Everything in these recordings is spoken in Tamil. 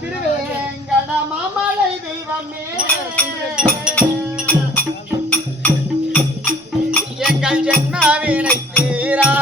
திருவேங்கட மாமலை தெய்வமே எங்கள் ஜென்மாவினை தீரா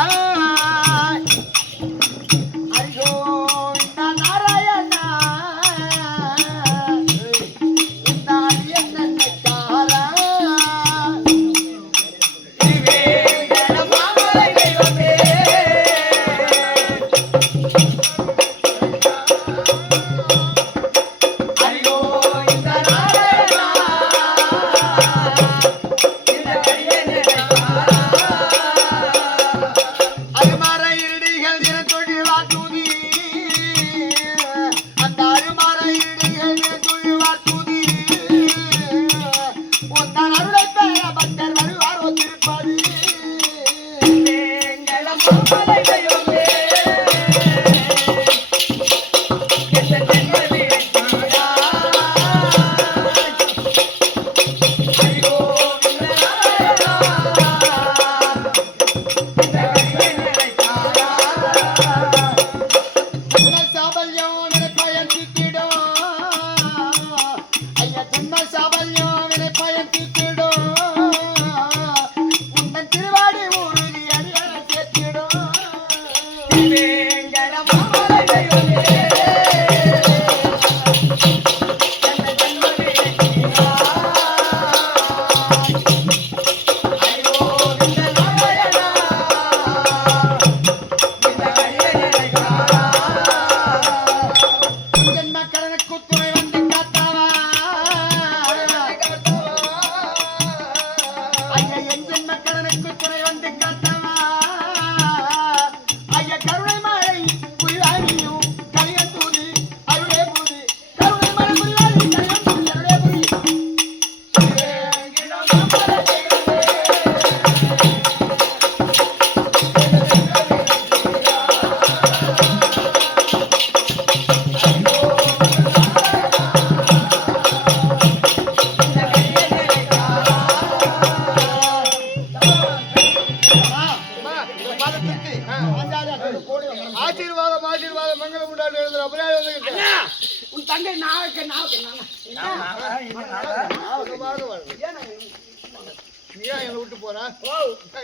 விட்டு போறா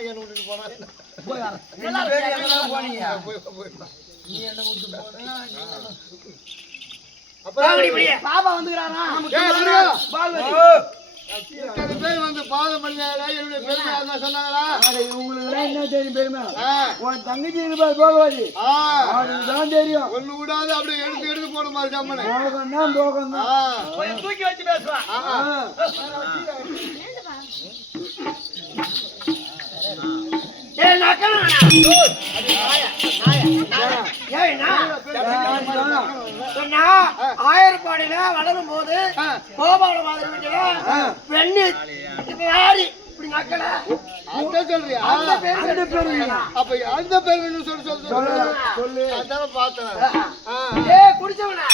என்ன விட்டுட்டு போனா பாபா வந்துக்கிறானா இத்தனை பேர் வந்து பாதம் பண்ணாடா என்னுடைய பெருமை அதான் சொன்னாங்களா உங்களுக்கு என்ன தெரியும் பெருமை உன் தங்கச்சி இருப்பார் போகவாதி அதுதான் தெரியும் ஒண்ணு விடாது அப்படியே எடுத்து எடுத்து போன மாதிரி ஜம்மனை போகம் தான் தூக்கி வச்சு பேசுவான் ஆயிரப்பாடியில வளரும் போது கோபால மாதிரி வீட்டுல பெண்ணு இப்படி நக்கல சொல்றியா அந்த பேரு அப்ப அந்த பேரு சொல்லு அதான் பார்த்தேன் குடிச்சவனா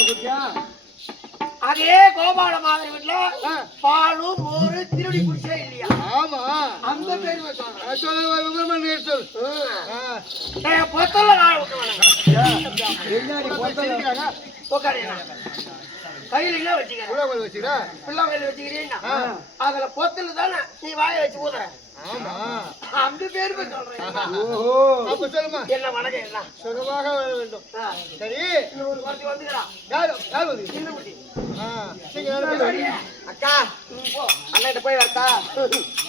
குடிச்சா அதே கோபால மாதிரி வீட்டுல பாலும் மோரு திருடி குடிச்சே இல்லையா ஆமா அந்த பேரு பொத்தல கையில என்ன வச்சுக்கிறேன் பிள்ளை கையில வச்சுக்கிறீங்கன்னா அதுல பொத்தல தானே நீ வாய வச்சு ஊதுற அந்த பேரு சொல்றேன் என்ன வணக்கம் என்ன சுகமாக வேண்டும் சரி ஒரு வார்த்தை வந்துக்கிறான் அக்கா அண்ணா போய் வரட்டா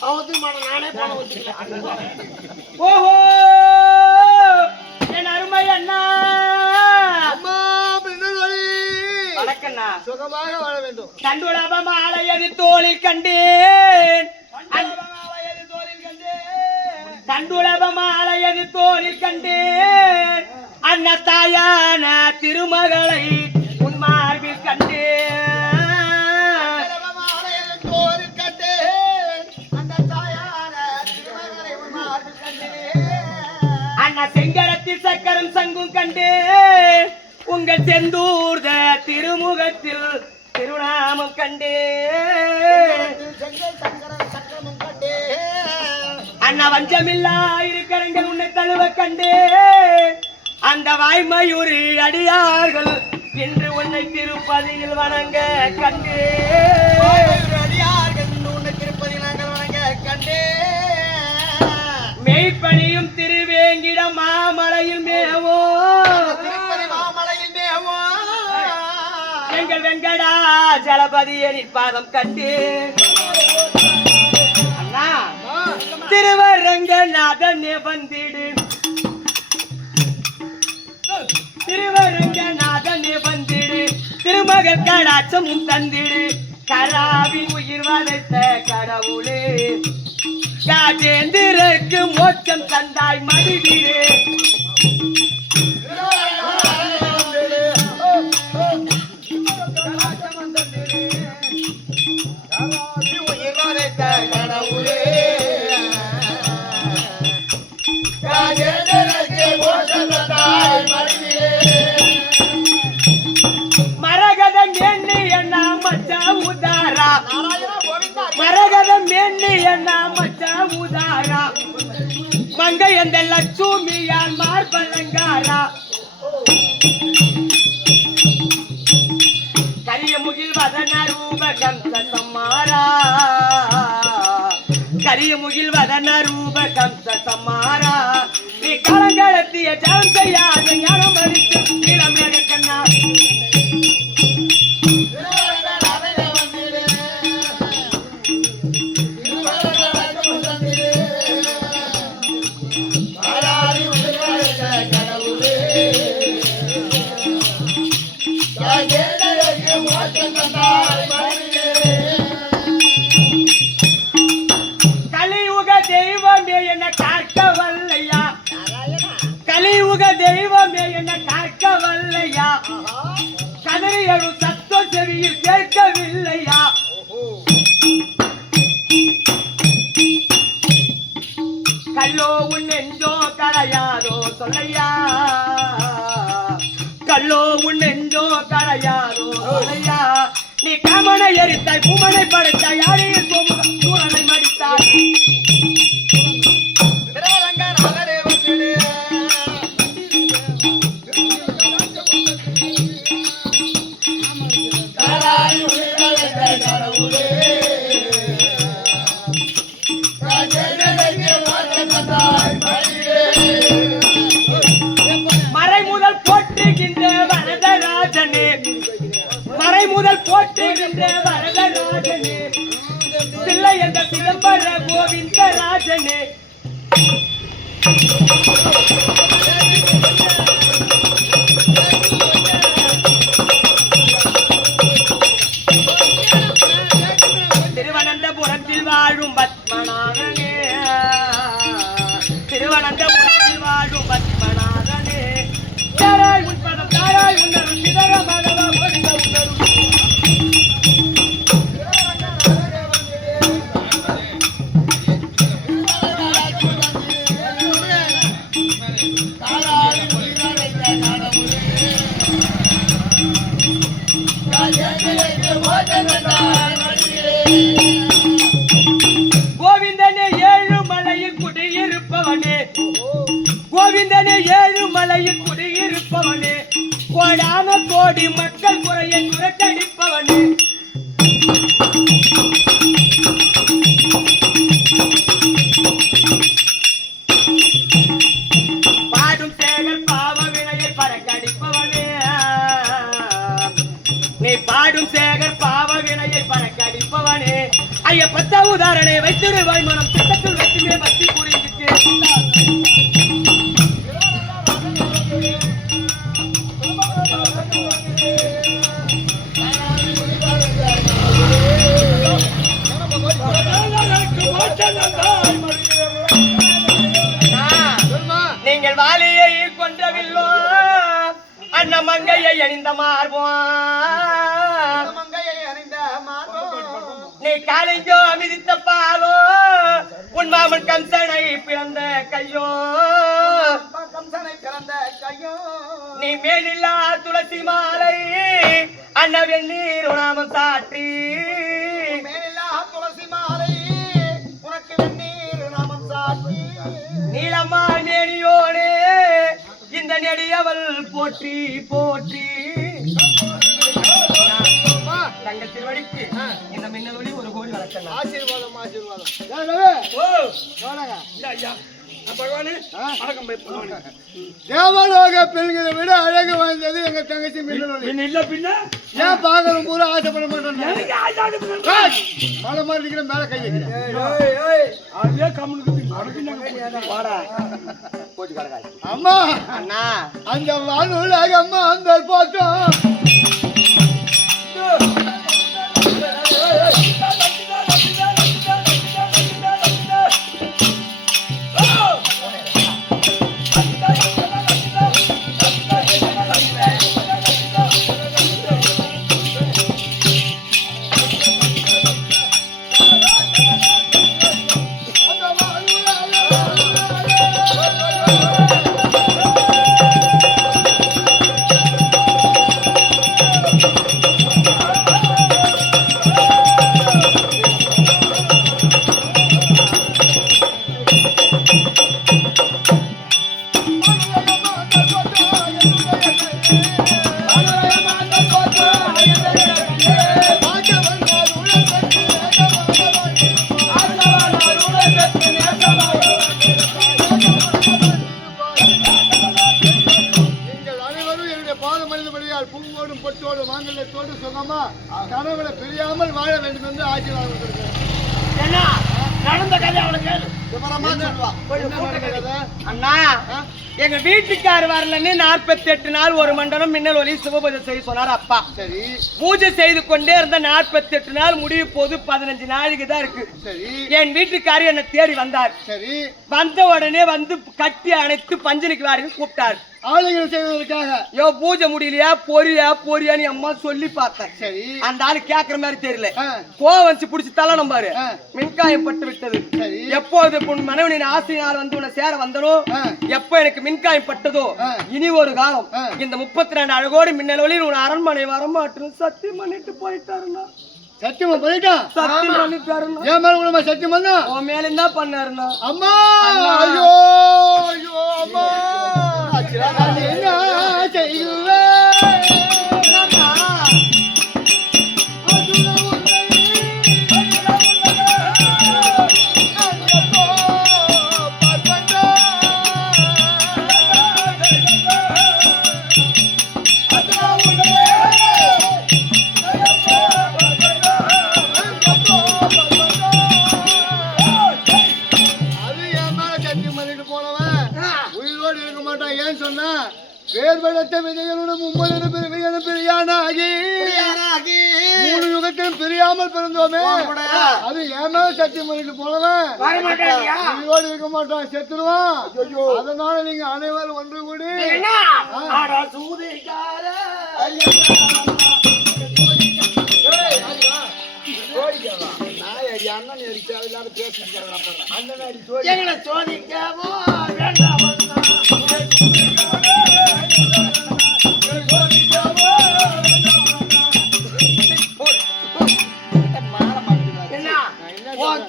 அவத்து நானே போன வச்சுக்கிறேன் ஓஹோ என் அருமை அண்ணா அம்மா வணக்கண்ணா சுகமாக வாழ வேண்டும் கண்டுலபம் ஆலயது தோளில் கண்டேன் கண்டுலபம் ஆலயது தோளில் கண்டேன் அண்ணா தாயான திருமகளை உன் மார்பில் கண்டேன் அண்ணா செங்கரத்தில் சக்கரம் சங்கும் கண்டேன் உங்கள் செந்தூர்த திருமுகத்தில் திருநாமம் கண்டே அண்ணா வஞ்சமில்லா இருக்கரங்கள் உன்னை தழுவ கண்டே அந்த வாய்மையுறி அடியார்கள் இன்று உன்னை திருப்பதியில் வணங்க கண்டு உன்னை திருப்பதியில் நாங்கள் வணங்க கண்டு மெய்ப்பணியும் திருவேங்கிட மாமலையில் மேவோ திருப்பதி மாமலையில் மேவோ எங்கள் வெங்கடாஜலபதியை பாதம் கண்டு அண்ணா திருவரங்கநாதனே வந்திடு திருவரங்கநாதனே வந்திடு திருமகள் கடாட்சமும் தந்திடு கராவி உயிர் வளைத்த கடவுளே ராஜேந்திரருக்கு மோட்சம் தந்தாய் மடிவீரே உயிர் வளைத்த கடவுளே ராஜேந்திரருக்கு மோட்சம் தந்தாய் மடிவீரே மரகதம் எண்ணி என்ன மச்சா உதாரா மரகதம் எண்ணி என்ன மச்சா உதாரா மங்கை அந்த லட்சுமியான் மார்பலங்காரா கரிய முகில் வதன ரூபகம் சமாரா கரிய முகில் வதன ரூபகம் சமாரா நீ காலங்கடத்திய ஜாம் செய்யாத ஞானம் அளித்து இளமேக கண்ணா கலியுக தெய்வமே என்ன காக்க வல்லையா கலியுக தெய்வமே என்ன காக்க வல்லையா கதறியடும் சத்தோ செவியில் கேட்கவில்லையா கல்லோ உன் நெஞ்சோ கரையாதோ சொல்லையா கல்லோ உன் நெஞ்சோ கரையாதோ சொல்லையா நீ காமனை எரித்தாய் பூமனை படைத்தாய் யாரையும் சூரனை மடித்தாய் மறைமுதல் போற்றுகின்ற வரதராஜனே மறைமுதல் போற்றுகின்ற வரதராஜனே பிள்ளை என்ற சிதம்பர கோவிந்தராஜனே திருவனந்தபுரத்தில் வாழும் பத்மநாதனே திருவனந்தபுரத்தில் வாழும் பத்மநாதனே தாராய் உன் பதம் தாராய் உன்னரும் சிதற மகவா ஒருங்க உணரும் கோவிந்தனே ஏழுமலையில் குடியிருப்பவனே கோவிந்தனே ஏழுமலையில் குடியிருப்பவனே கோடான கோடி மக்கள் குறையை துரக்கடிப்பவனே பாடும் சேகர் பாவ வினையை பறக்கடிப்பவனே நீ பாடும் சேகர் பாவ வினையை பறக்கடிப்பவனே ஐயப்பத்த உதாரணை வைத்திருவாய் மனம் திட்டத்தில் வைத்துமே பக்தி புரிந்துட்டு நீங்கள் வாலியை கொன்றவில்லோ அன்னமங்கையை அணிந்த மார்போம் நீ காலிஞ்சோ மிதித்த பாலோ உன் மாமன் கம்சனை பிறந்த கையோ நீ மேலில்லா துளசி மாலை அன்னவெண் நீர் உணாமம் சாற்றி துளசி மாலை உனக்கு வெந்நீர் நாமம் சாற்றி நீலம்மா நெடியோனே இந்த நெடியவள் போற்றி போற்றி தங்க திருவடிக்கு இந்த மின்னல் ஒளி 1 கோடி வணக்கம். ஆசீர்வாதம் ஆசீர்வாதம். பகவானே வணக்கம் பகவானே. தேவலோக பெண்களை விட அழகு வாய்ந்தது எங்க தங்கச்சி மின்னல் ஒளி. இல்ல பின்ன ஏன் பாக்கணும் பூரா ஆசைப்பட மாட்டேன். மலை மாதிரி இருக்கிற மேல கை வைக்கிறேன். அம்மா அண்ணா அந்த வானுலக அம்மா அந்த பார்த்தோம் கனவுல பிரியாமல் வாழ வேண்டும் என்று ஆசீர்வாதம். நடந்த கதை அவளுக்கு அண்ணா எங்க வீட்டுக்காரு வரலன்னு 48 நாள் 1 மண்டலம் மின்னல் ஒளி சிவபூஜை செய்ய சொன்னார் அப்பா. சரி பூஜை செய்து கொண்டே இருந்த 48 நாள் முடிய போது 15 நாளைக்கு தான் இருக்கு. சரி என் வீட்டுக்காரு என்னை தேடி வந்தார். சரி வந்த உடனே வந்து கட்டி அணைத்து பஞ்சனிக்கு வாரின்னு கூப்பிட்டார். ஆளுகள் செய்வதற்காக. யோ பூஜை முடியலையா பொரியான்னு அம்மா சொல்லி பார்த்தேன். சரி அந்த ஆளு கேக்குற மாதிரி தெரியல. கோவம் பிடிச்சி தலை நம்பாரு மின்காயம் பட்டு விட்டது. எப்போது உன் மனைவியின் ஆசையினால் வந்து உன்னை சேர வந்தனோ எப்ப எனக்கு மின்காயம் பட்டதோ இனி ஒரு காலம் இந்த 32 அழகோடு மின்னல் ஒளி உன் அரண்மனை வரமாட்டேன்னு சத்தியம் பண்ணிட்டு போயிட்டாருன்னா. சத்தியமா பண்ணிட்டான். சத்தியம் பண்ணிட்டாருன்னா ஏன் மேல உள்ள சத்தியம் பண்ணா உன் மேல என்ன பண்ணாருன்னா அம்மா ஐயோ ஐயோ அம்மா என்ன செய்யுவே வேர்வெடுத்த விதைகளுடன் 30 பிரியானாகி 3 யுகத்திலும் பிரியாமல் பிறந்தோமே. அது ஏமா சத்தியம் பண்ணிட்டு போனவன் உயிரோடு இருக்க மாட்டான், செத்துருவான். அதனால நீங்க அனைவரும் ஒன்று கூடி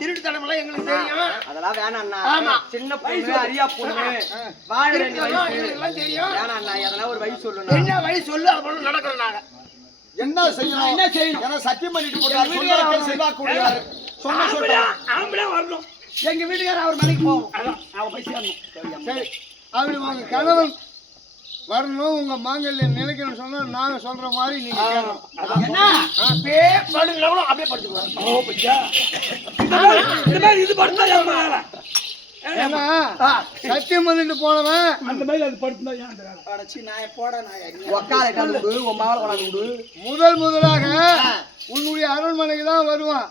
திருட்டுத்தனமெல்லாம் எங்களுக்கு தெரியும். அதெல்லாம் வேணாம். சின்ன பொண்ணு அரியா பொண்ணு வாழ வேண்டிய வயசு தெரியும். வேணாம் அதெல்லாம் ஒரு வயசு சொல்லணும். என்ன வயசு சொல்லு அது நடக்கிறோம். நாங்க என்ன செய்யணும் ஏன்னா சத்தியம் பண்ணிட்டு போட்டாரு. செல்வாக்குடையாரு ஆம்பளை வரணும். எங்க வீட்டுக்காரர் அவர் மணிக்கு போகணும். அவ பைசா சரி அப்படி உங்க கணவன் வரணும், உங்க மாங்கல்யம் நிலைக்கணும்னு சொன்னா நாங்க சொல்ற மாதிரி நீங்க சத்தியம் பண்ணிட்டு போனவன் அந்த மாதிரி அது முதலாக உன்னுடைய அரண்மனைக்கு தான் வருவான்.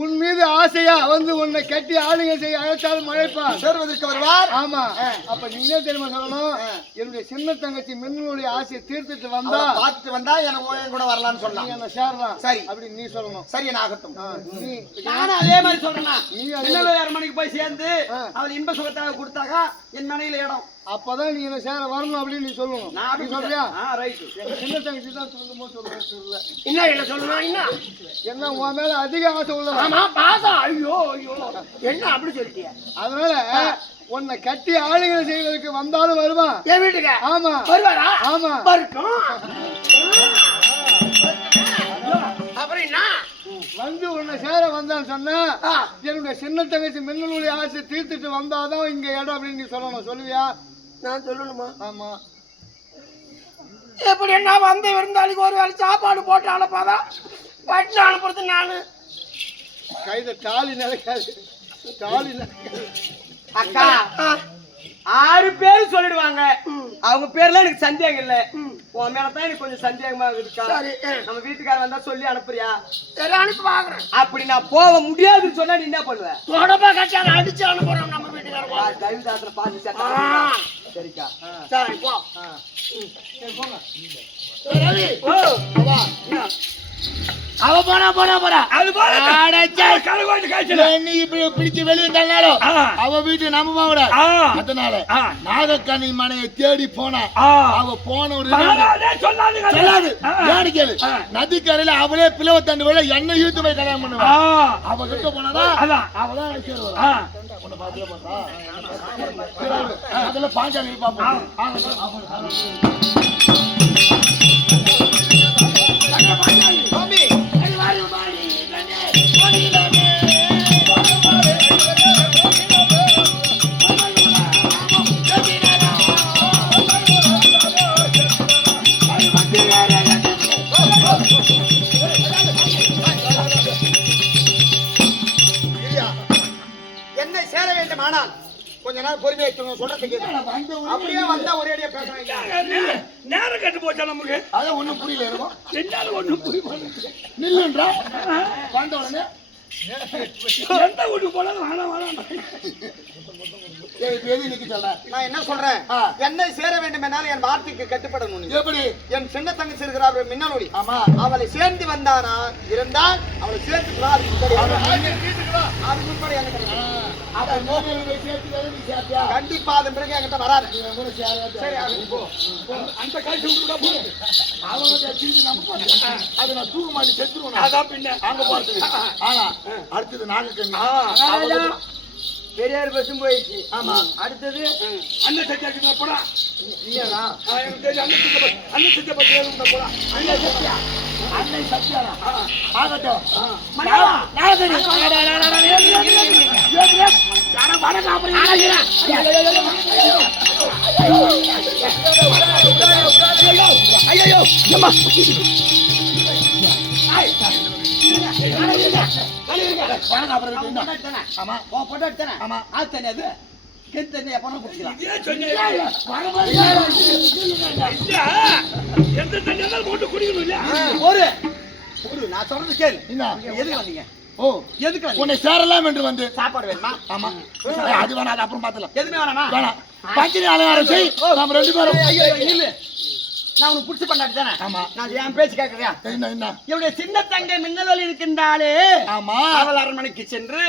உன் மீது ஆசையா வந்து உன்னை கட்டி ஆளுங்க செய்ய அழைத்தாலும் மழைப்பான் சேர்வதற்கு வருவார். ஆமா அப்ப நீ என்ன தெரியுமா சொல்லணும், என்னுடைய சின்ன தங்கச்சி மின்னலுடைய ஆசையை தீர்த்துட்டு வந்தா பார்த்துட்டு வந்தா எனக்கு கூட வரலாம்னு சொல்லலாம். என்ன சேரலாம் சரி அப்படி நீ சொல்லணும். சரி என்ன ஆகட்டும். நானும் அதே மாதிரி சொல்றேன். நீ மின்னலுடைய அரண்மனைக்கு போய் சேர்ந்து அவள் இன்ப சுகத்தாக கொடுத்தாக்கா என் மனையில இடம் அப்பதான் நீ என்ன சேர வரணும் அப்படின்னு நீ சொல்லணும். நீ சொல்றியா? சின்ன தங்கச்சி தான் சொல்லும்போது என்ன சொல்லணும் என்ன உன் மேல அதிக ஆசை உள்ள ஐயோ ஐயோ என்ன அப்படி சொல்லிட்டிய. அதனால உன்னை கட்டி ஆளுகளை செய்வதற்கு வந்தாலும் வருவான் என் வீட்டுக்கு. ஆமா வருவாரா? ஆமா வரட்டும். வந்து உன்னை சேர வந்தான்னு சொன்னா என்னுடைய சின்ன தங்கச்சி மின்னலுடைய ஆசை தீர்த்துட்டு வந்தாதான் இங்க இடம் அப்படின்னு நீ சொல்லணும். சொல்லுவியா? நான் சொல்லணுமா? ஆமா. எப்படி என்ன வந்து விருந்தாளிக்கு ஒரு வேலை சாப்பாடு போட்டு அனுப்பாதான் பட்டு அனுப்புறது நானு. கைத தாலி நிலைக்காது, தாலி அக்கா 6 பேர் சொல்லிடுவாங்க. அவங்க பேர்ல எனக்கு சந்தேகம் இல்ல. உன் மேலதான் எனக்கு கொஞ்சம் சந்தேகமா இருக்கா. நம்ம வீட்டுக்காரர் வந்தா சொல்லி அனுப்புறியா? சரி அனுப்பி பாக்குறேன். அப்படி நான் போக முடியாதுன்னு சொன்னா நீ என்ன பண்ணுவ? தொடப்பா கட்சியால அடிச்சு அனுப்புறோம் நம்ம வீட்டுக்காரர். தயவுதாத்திர பாத்து சேர்த்தா. சரிக்கா. சரி போ. சரி போங்க. ரவி அவ போனா அது நீ பிடிச்சு வெளியே தள்ளாலும் அவ வீட்டு நம்ம போட. அதனால நாகக்கண்ணி மனையை தேடி போனா அவ போன ஒரு சொல்லாது ஏன்னு கேளு. நதிக்கரையில அவளே பிளவ தண்டு விட என்ன இழுத்து போய் கல்யாணம் பண்ணுவா. அவ கிட்ட போனாதான் அவதான் அதுல பாஞ்சாங்க பாப்போம். என்னை சேர வேண்டும். ஆனால் கொஞ்ச நேரம் பொறுமையா சொல்றதுக்கு அப்படியே வந்தா ஒரே அடியா பேசுறாங்க. நேரம் கட்டு போச்சா நமக்கு? அதான் ஒண்ணும் புரியல இருக்கும். என்னால ஒண்ணும் புரிய நில்லுன்றா வந்த உடனே எந்த வீட்டுக்கு போனாலும் வேணாம். நான் என்ன சொல்றேன், என்னை சேர வேண்டும் என்னால் என் வார்த்தைக்கு கட்டுப்படணும். எப்படி? என் சின்ன தங்கச்சி இருக்கிறார் மின்னலொளி. ஆமா. அவளை சேர்ந்து வந்தானா இருந்தால் அவளை சேர்த்துக்கலாம். அதுக்கு முன்னாடி கண்டிப்பா அதன் பிறகு என்கிட்ட வராது. சரி அந்த காய்ச்சி அதை நான் தூக்க மாட்டி செத்துருவேன். அதான் பின்ன அங்க போறது. ஆனா அடுத்தது நாகக்கண்ணி பெரியார் பஸ்ஸும் போயிடுச்சு. ஆமா. அடுத்தது அண்ணன் சத்தியா போடா. இல்லையா? எனக்கு தெரியும் அண்ணன் சத்தியா பத்தி போடா. அண்ணன் சத்தியா அன்னை சத்தியாரா ஆகட்டும். நான் சொல்றது கேளு. எதுக்கு வந்தீங்க? ஓ எதுக்கு உன்னை சேரலாம் என்று வந்து. சாப்பாடு வேணுமா? ஆமா. அது வேணாம், அது அப்புறம் பாத்துலாம். எதுவுமே வேணாமா? வேணாம். பஞ்சனி அலங்காரம் செய். நம்ம ரெண்டு பேரும் நான் உனக்கு புடிச்சு பண்ணாடி தானே. ஆமா. நான் என் பேச்சு கேட்கறியா? என்ன என்னுடைய சின்ன தங்கை மின்னலொளி இருக்கின்றாளே. ஆமா. அவள் அரண்மனைக்கு சென்று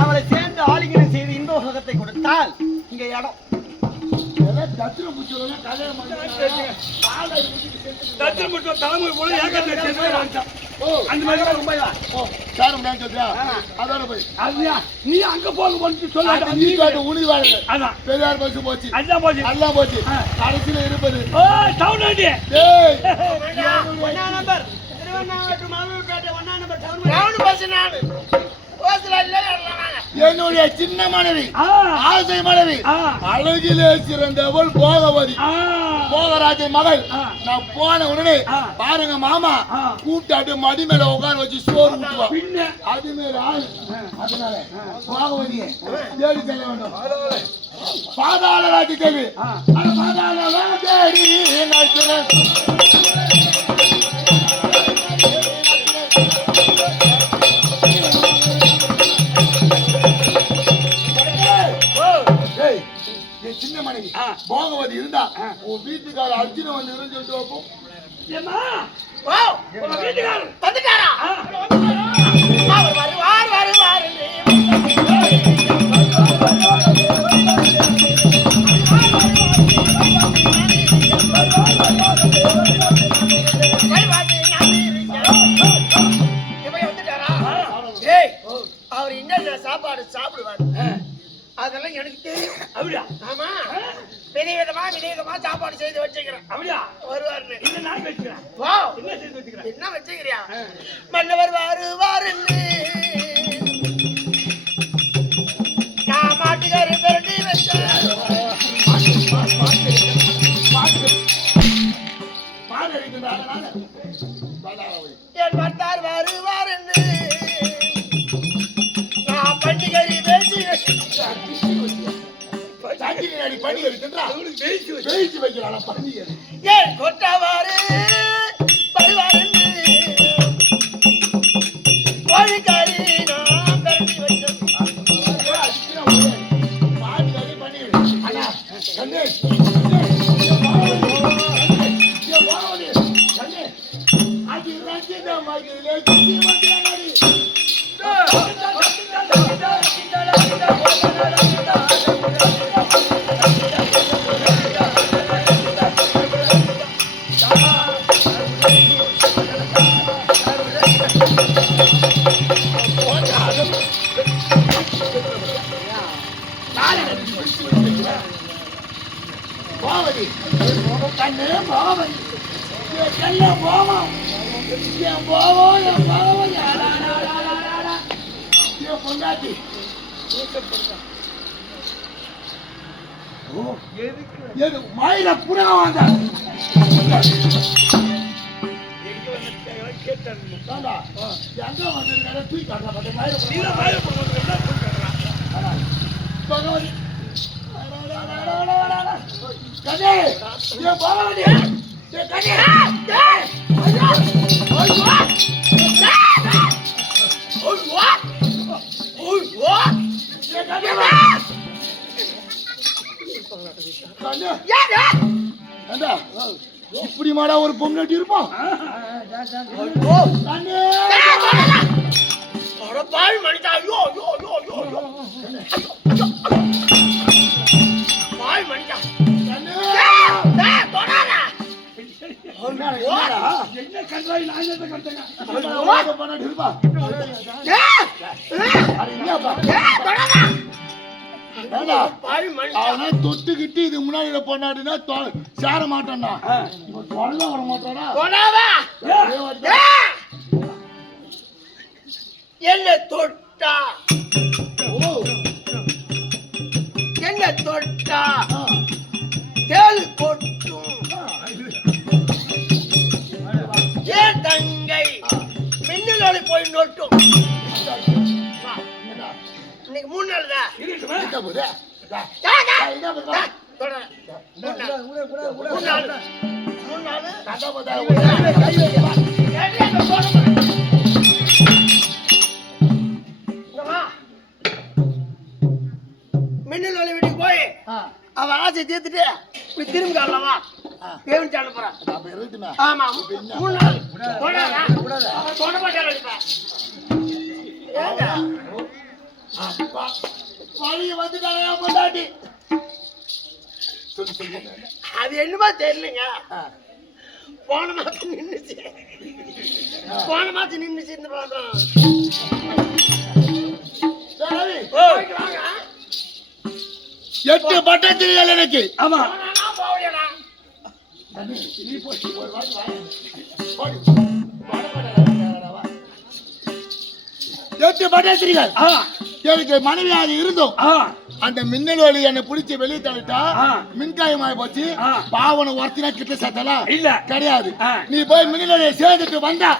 அவளை சேர்ந்து ஆலிங்கனம் செய்து இந்த உலகத்தை கொடுத்தால் இங்க இடம் தலைமுறை போல அந்த மாதிரி ரூபாய் நீ அங்க போக சொல்ல உணிவாடு பெரியார் பஸ் போச்சு. அதான் போச்சு, எல்லாம் போச்சு. கடைசியில இருப்பது நம்பர் திருவண்ணாமலை மாவட்ட 1 நம்பர் என்னுடைய சின்ன மனைவி ஆசை மனைவி அழகிலே சிறந்தவள் போகவதி போகராஜ மகள். நான் போன உடனே பாருங்க மாமா கூட்டாட்டு மடி மேல உட்கார வச்சு சோறு ஊட்டுவா. அது மேல ஆள். அதனால போகவதியை தேடி செல்ல வேண்டும். பாதாள ராஜ கேள்வி பாதாள ராஜேரி சின்ன மனைவி போகவதி இருந்தா உன் வீட்டுக்கார அர்ஜுன வந்து சொல்லிட்டு வைப்போம். அவர் என்ன சாப்பாடு சாப்பிடுவாரு அதெல்லாம் எனக்கு தெரியும். அப்படியா? ஆமா. விதவிதமா சாப்பாடு செய்து வச்சு வச்சுக்கிறேன். அப்படியா வருவாருன்னு இந்த நாய் வச்சுக்கிறேன் வா என்ன செய்து வச்சுக்கிறேன் என்ன வச்சுக்கிறியா மன்னவர் வருவாருன்னு நான் மாட்டுக்காரு பெரட்டி வச்சேன் என் பட்டார் வருவாருன்னு நான் பண்டிகரி பேசி ஏன் கொட்டவாரு வருவாருன்னு கோழிக்காரி நான் பெரட்டி வச்சேன் மயில புறா வந்த பகவதி கதே பகவதி இப்படி மாடா ஒரு பொம்னாட்டி இருப்பான் மனிதா ஐயோ ஐயோ ஐயோ ஐயோ பாய் மனிதா என்ன கண்டாய் நான் கண்டேங்க தொட்டுக்கிட்டு இது முன்னாடி பொண்ணாடினா சேர மாட்டேன்னா வர மாட்டானா என்ன தொட்டா என்ன தொட்டா தேள் கொட்டும் ஏன் தங்கை மின்னலோடு போய் நொட்டும் இன்னைக்கு 3 நாள் தான் மின்னல் ஒளி வீட்டுக்கு போய் அவ ஆசை தீர்த்துட்டு திரும்பி காணலாமா தேவன் சாண போறான் ஆமா 3 நாள் தொட மாட்டாரு வந்துட்டாங்க பொண்டாட்டி அது என்னமா தெரியலங்க போன மாசம் நின்னுச்சு இந்த மாசம் எட்டு பட்டத்திரிகள் எனக்கு ஆமா எட்டு பட்டத்திரிகள் எனக்கு மனைவியாக இருந்தோம் அந்த மின்னல் ஒளி என்னை பிடிச்சி வெளியே தள்ளிட்டா மின்காயமாய் போச்சு பாவனை ஒருத்தினா கிட்ட சேர்த்தல இல்ல கிடையாது நீ போய் மின்னல் ஒளியை சேர்ந்துட்டு வந்தா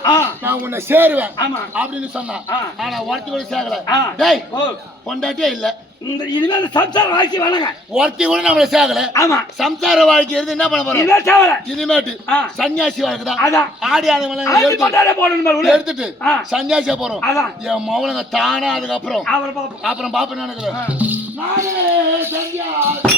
நான் உன்னை சேருவேன் அப்படின்னு சொன்னான் ஆனா ஒருத்தி கூட சேர்க்கல டேய் பொண்டாட்டியே இல்ல இனிமேல் சம்சார வாழ்க்கை வேணாங்க ஒருத்தி கூட நம்மள சேகல ஆமா சம்சார வாழ்க்கை இருந்து என்ன பண்ண போறோம் இனிமேட்டு சன்னியாசி வாழ்க்கை தான் அதான் ஆடி ஆனவங்க எடுத்துட்டு சன்னியாசியா போறோம் என் மௌனங்க தானா அதுக்கப்புறம் அப்புறம் பாப்ப நினைக்கிறேன் நானே சன்னியாசி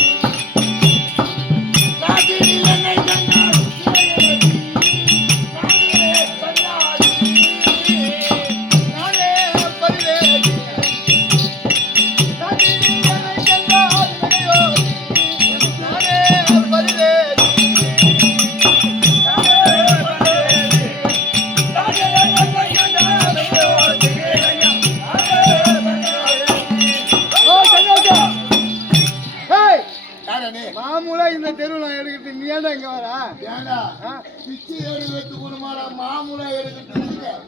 பிச்சை எடுத்து குடும்பம் மாமூலா எடுத்து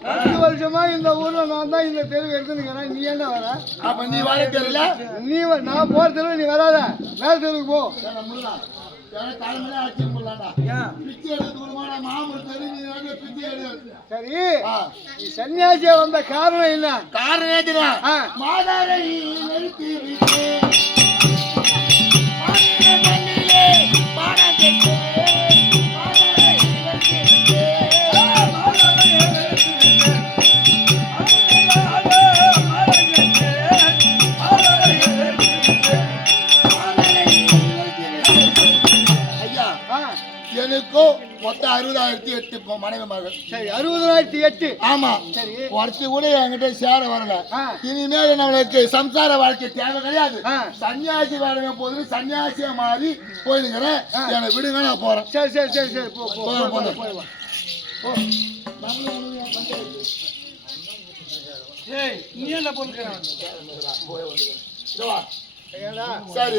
2 வருஷமா இந்த ஊர்ல நான் தான் இந்த தெருவு எடுத்துன்னு நீ என்ன வர? அப்ப நீ வர தெரியல, நீ நான் போற தெருவு நீ வராத, வேற தெருவுக்கு போ. சரி, சன்னியாசியா வந்த காரணம் என்ன? காரணம் எனக்கோ மொத்தம் 60,008 மனைவி மகள். சரி, 60,008. ஆமா. சரி, வருஷம் கூட என்கிட்ட சேர வரல. இனிமேல் நம்மளுக்கு சம்சார வாழ்க்கை தேவை கிடையாது. சன்னியாசி வாழ்க்கை போது சன்னியாசியா மாறி போயிடுங்கிறேன். என்னை விடுங்க, நான் போறேன். சரி சரி சரி சரி, போ போ போ. நீ என்ன பொறுக்கிறேன்? சரி,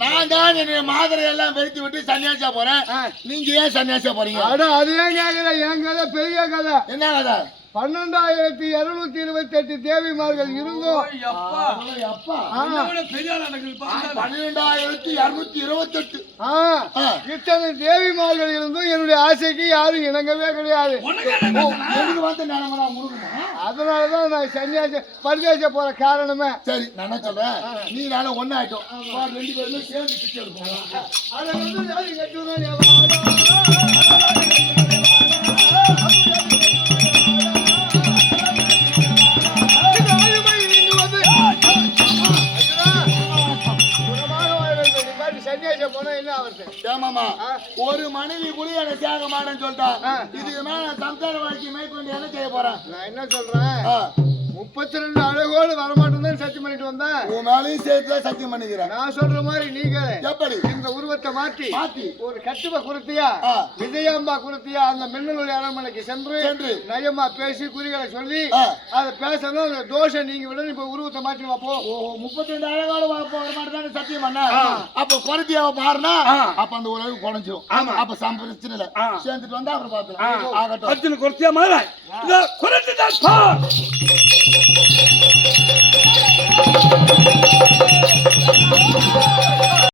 நான் தான் என்ன மாதிரி எல்லாம் வெறுத்து விட்டு சன்னியாசியா போறேன். நீங்க ஏன் சன்னியாசியா போறீங்க? அது ஏன் கேக்குற? என் கதை பெரிய கதை. என்ன கதை? 12,228 தேவிமார்கள் இருந்தோம். 12,228 இத்தனை தேவிமார்கள் இருந்தும் என்னுடைய ஆசைக்கு யாரும் இணங்கவே கிடையாது. அதனாலதான் நான் சன்னியாசி பரிதேச போற காரணமே. சரி, நான் சொல்றேன், நீ நானும் ஒன்னாயிட்டோம், 2 பேருமே சேர்ந்து பிச்சை எடுப்போம். ஒரு மனைவி கூட எனக்கு சேக மாட்டேன்னு சொல்லிட்டான். இதுக்கு மேல சம்சார வாழ்க்கை மேற்கொண்டு என்ன செய்ய போறேன்? நான் என்ன சொல்றேன், 32 அழகோடு வரமாட்டேன்னு சத்தியம் பண்ணிட்டு வந்தேன். உன் மேலையும் சேர்த்துதான் சத்தியம் பண்ணிக்கிறேன். நான் சொல்ற மாதிரி நீங்க எப்படி இந்த உருவத்தை மாற்றி ஒரு கட்டுவ குருத்தியா விஜயாம்பா குருத்தியா அந்த மின்னல் அரண்மனைக்கு சென்று நயமா பேசி குறிகளை சொல்லி அதை பேசணும். அந்த தோஷம் நீங்க விட இப்ப உருவத்தை மாற்றி வாப்போ. 32 அழகோடு வரமாட்டேன்னு சத்தியம் பண்ண. அப்ப குருத்தியாவை பாருனா அப்ப அந்த உலகம் குறைஞ்சிரும். அப்ப சம்பிரச்சனை இல்ல, சேர்ந்துட்டு வந்தா அப்புறம் பாத்துக்கலாம். ஆகட்டும், குருத்தியா மாதிரி குறைஞ்சுதான்.